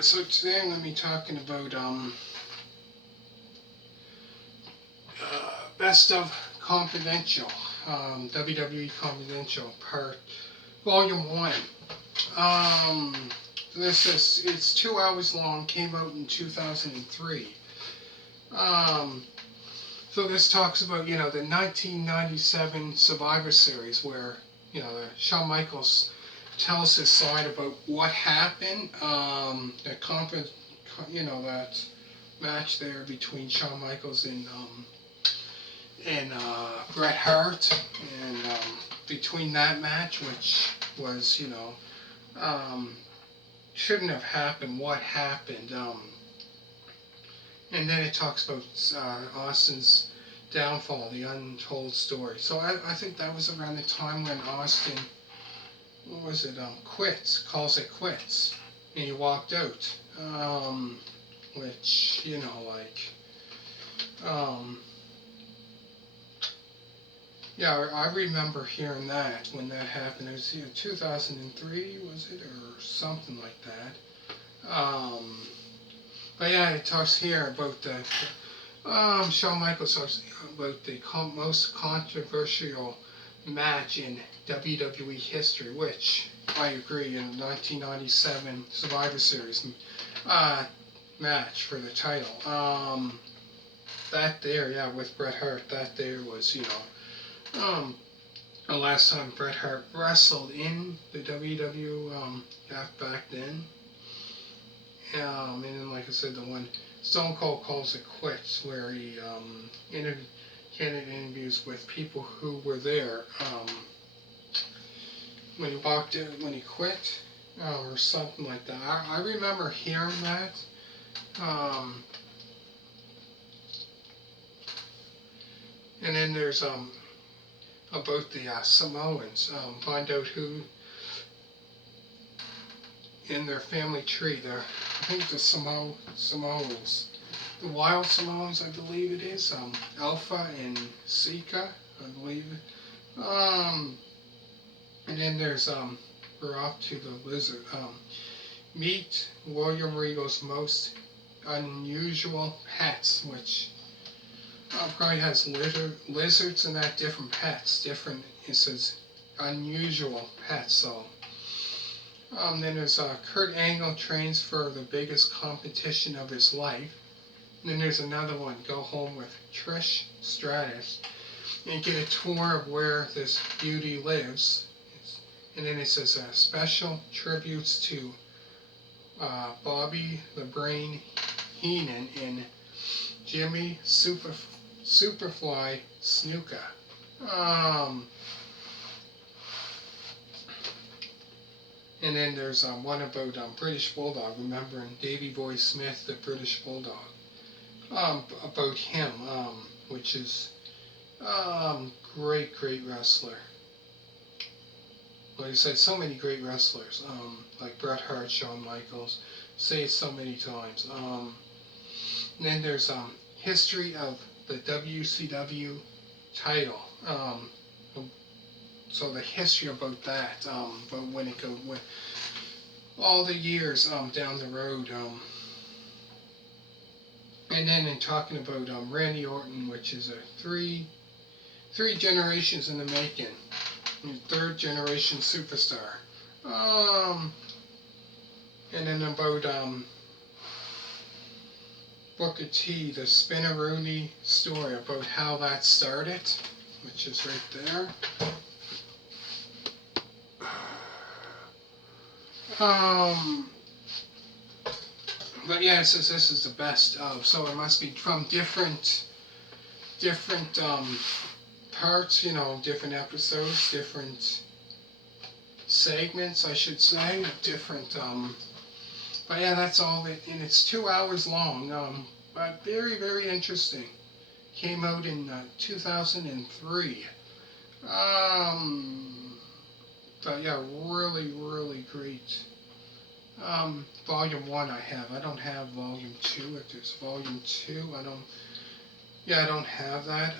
Yeah, so today I'm going to be talking about Best of Confidential, WWE Confidential Part Volume 1. It's 2 hours long, came out in 2003. So this talks about, the 1997 Survivor Series where, Shawn Michaels tells his side about what happened, that match there between Shawn Michaels and Bret Hart, and between that match, which was, shouldn't have happened, what happened, and then it talks about Austin's downfall, the untold story. So I think that was around the time when Austin, what was it, calls it quits, and he walked out, which, yeah, I remember hearing that when that happened. It was 2003, was it, or something like that. But yeah, it talks here about the Shawn Michaels talks about the most controversial match in WWE history, which I agree, in the 1997 Survivor Series match for the title. That there, yeah, with Bret Hart, that there was, the last time Bret Hart wrestled in the WWE back then. And then, like I said, the one Stone Cold calls it quits, where he candid interviews with people who were there when he walked in, when he quit, or something like that. I remember hearing that. And then there's about the Samoans. Find out who in their family tree. I think the Samoans, the wild Samoans, I believe it is. Alpha and Sika, I believe. And then there's we're off to the lizard. Meet William Regal's most unusual pets, which probably has lizards and that, different pets, different, it says unusual pets. So then there's Kurt Angle trains for the biggest competition of his life. And then there's another one, go home with Trish Stratus and get a tour of where this beauty lives. And then it says special tributes to Bobby the Brain Heenan and Jimmy Superfly Snuka. And then there's one about British Bulldog, remembering Davey Boy Smith, the British Bulldog. About him, which is great wrestler. Like I said, so many great wrestlers, like Bret Hart, Shawn Michaels, say it so many times. And then there's history of the WCW title. So the history about that, but when it goes, with all the years down the road. And then in talking about Randy Orton, which is a three generations in the making, third generation superstar. And then about Booker T, the Spinneroonie story about how that started, which is right there. But yeah, it says this is the best of, so it must be from different parts, different episodes, different segments, I should say, different, but yeah, that's all it, and it's 2 hours long, but very interesting. Came out in 2003. But yeah, really great. Volume 1 I have. I don't have Volume 2. If there's Volume 2, I don't have that.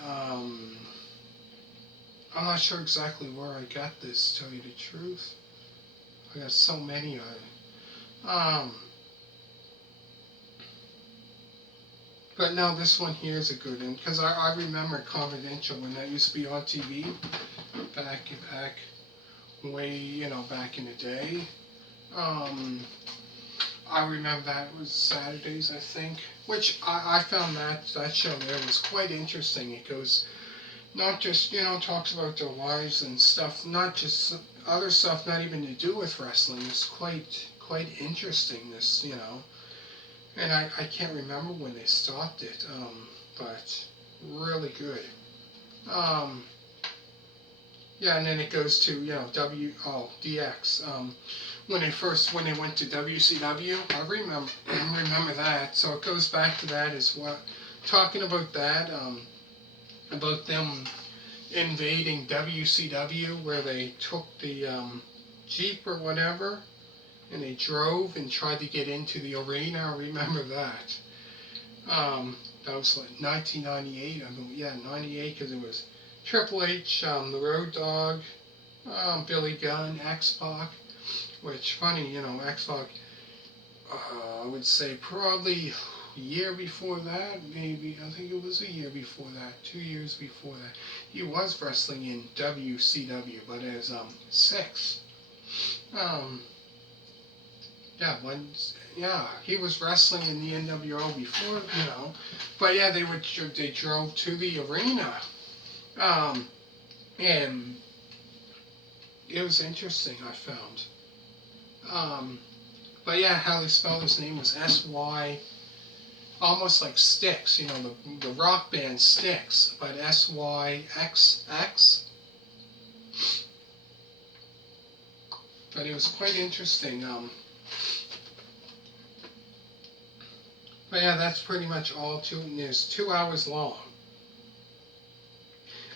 I'm not sure exactly where I got this, to tell you the truth. I got so many of them. But no, this one here is a good one because I remember Confidential when that used to be on TV back way back in the day. Um, I remember that it was Saturdays, I think, which I found that show there was quite interesting. It goes not just talks about their lives and stuff, not just other stuff, not even to do with wrestling. It's quite interesting. And I can't remember when they stopped it, but really good. Um, yeah, and then it goes to DX. When they went to WCW, I remember that. So it goes back to that as well, talking about that, about them invading WCW, where they took the Jeep or whatever, and they drove and tried to get into the arena. I remember that. That was like 1998. I mean, yeah, 98, because it was Triple H, the Road Dogg, Billy Gunn, X-Pac, which funny, X-Pac, I would say probably a year before that, maybe, I think it was a year before that, 2 years before that, he was wrestling in WCW, but as Six. Um, yeah, he was wrestling in the NWO before, but yeah, they drove to the arena, um, and it was interesting. I found, but yeah, how they spelled his name was SY, almost like Styx, the rock band Styx, but SYXX. But it was quite interesting. But yeah, that's pretty much all to it. And it's 2 hours long.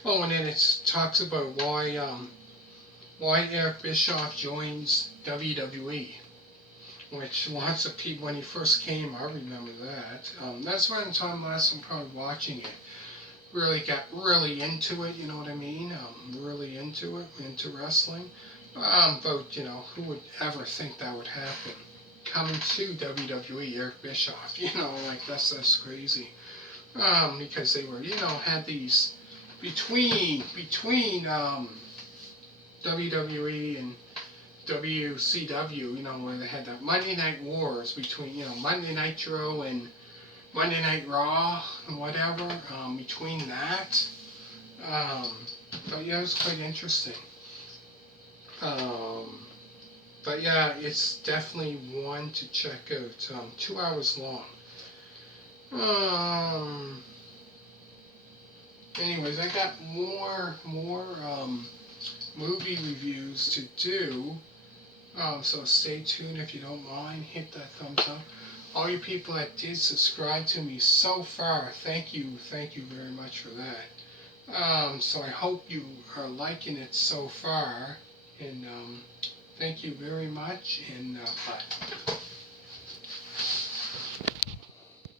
Oh, and then it talks about why Eric Bischoff joins WWE, which lots of people, when he first came, I remember that. That's when the time last I'm probably watching it, really got really into it, you know what I mean? Really into it, into wrestling. But, who would ever think that would happen? Coming to WWE, Eric Bischoff, like that's crazy. Because they were, had these between WWE and WCW, where they had that Monday Night Wars between, Monday Nitro and Monday Night Raw and whatever, between that. But yeah, it was quite interesting. But yeah, it's definitely one to check out. 2 hours long. Anyways, I got more movie reviews to do. So stay tuned if you don't mind. Hit that thumbs up. All you people that did subscribe to me so far, thank you very much for that. So I hope you are liking it so far, and thank you very much, and bye.